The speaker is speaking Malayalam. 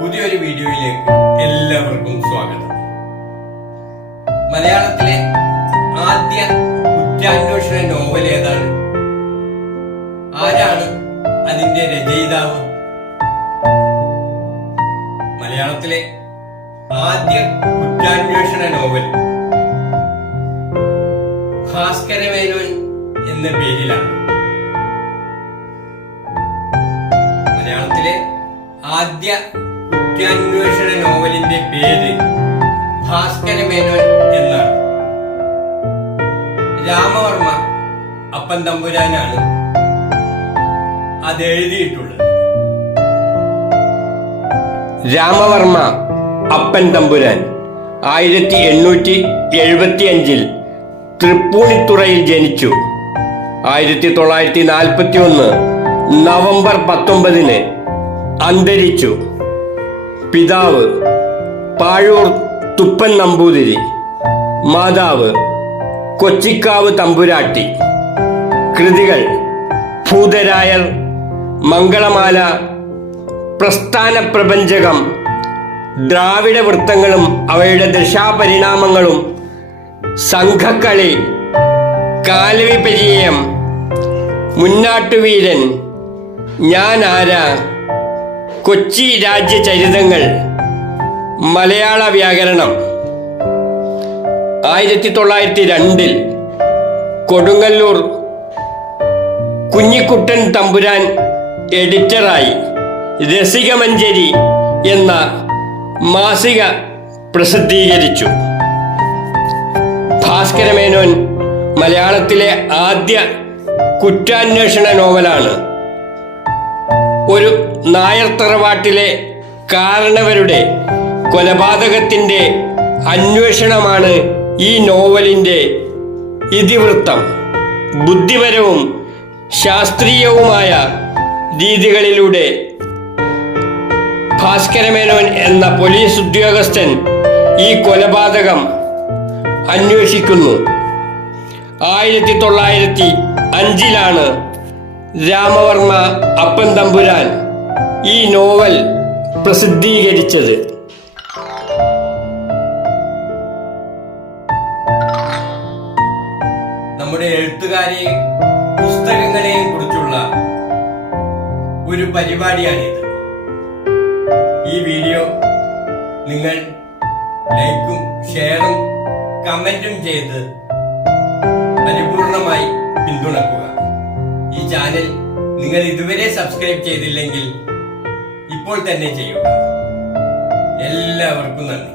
പുതിയൊരു വീഡിയോയിലേക്ക് എല്ലാവർക്കും സ്വാഗതം. മലയാളത്തിലെ ആദ്യ കുറ്റാന്വേഷണ നോവൽ ഏതാണ്? ആരാണ് അതിന്റെ രചയിതാവ്? മലയാളത്തിലെ ആദ്യ കുറ്റാന്വേഷണ നോവൽ ഭാസ്കരമേനോൻ എന്ന പേരിലാണ്. മലയാളത്തിലെ ആദ്യ കുറ്റാന്വേഷണ നോവലിന്റെ പേര് ഭാസ്കരമേനോൻ എന്നാണ്. രാമവർമ്മ അപ്പൻ തമ്പുരാനാണ് അത് എഴുതിയിട്ടുള്ളത്. രാമവർമ്മ അപ്പൻ തമ്പുരാൻ 1875 തൃപ്പൂണിത്തുറയിൽ ജനിച്ചു. 1941 നവംബർ 19 അന്തരിച്ചു. പിതാവ് പാഴൂർ തുപ്പൻ നമ്പൂതിരി, മാതാവ് കൊച്ചിക്കാവ് തമ്പുരാട്ടി. കൃതികൾ ഭൂതരായർ, മംഗളമാല, പ്രസ്ഥാന പ്രപഞ്ചകം, ദ്രാവിഡ വൃത്തങ്ങളും അവയുടെ ദശാപരിണാമങ്ങളും, സംഘക്കളി, കാലവിപര്യം, മുന്നാട്ടുവീരൻ, ഞാൻ ആരാ, കൊച്ചി രാജ്യചരിതങ്ങൾ, മലയാള വ്യാകരണം. 1902 കൊടുങ്ങല്ലൂർ കുഞ്ഞിക്കുട്ടൻ തമ്പുരാൻ എഡിറ്ററായി രസികമഞ്ജരി എന്ന മാസിക പ്രസിദ്ധീകരിച്ചു. ഭാസ്കരമേനോൻ മലയാളത്തിലെ ആദ്യ കുറ്റാന്വേഷണ നോവലാണ്. ഒരു നായർ തറവാട്ടിലെ കാരണവരുടെ കൊലപാതകത്തിന്റെ അന്വേഷണമാണ് ഈ നോവലിന്റെ ഇതിവൃത്തം. ബുദ്ധിപരവും ശാസ്ത്രീയവുമായ രീതികളിലൂടെ ഭാസ്കരമേനോൻ എന്ന പോലീസ് ഉദ്യോഗസ്ഥൻ ഈ കൊലപാതകം അന്വേഷിക്കുന്നു. 1905 രാമവർമ്മ അപ്പൻ തമ്പുരാൻ ഈ നോവൽ പ്രസിദ്ധീകരിച്ചത്. നമ്മുടെ എഴുത്തുകാരെയും പുസ്തകങ്ങളെയും കുറിച്ചുള്ള ഒരു പരിപാടിയാണിത്. ഈ വീഡിയോ നിങ്ങൾ ലൈക്കും ഷെയറും കമന്റും ചെയ്ത് പരിപൂർണമായി പിന്തുണക്കുക. ഈ ചാനൽ നിങ്ങൾ ഇതുവരെ സബ്സ്ക്രൈബ് ചെയ്തില്ലെങ്കിൽ ഇപ്പോൾ തന്നെ ചെയ്യുക. എല്ലാവർക്കും നന്ദി.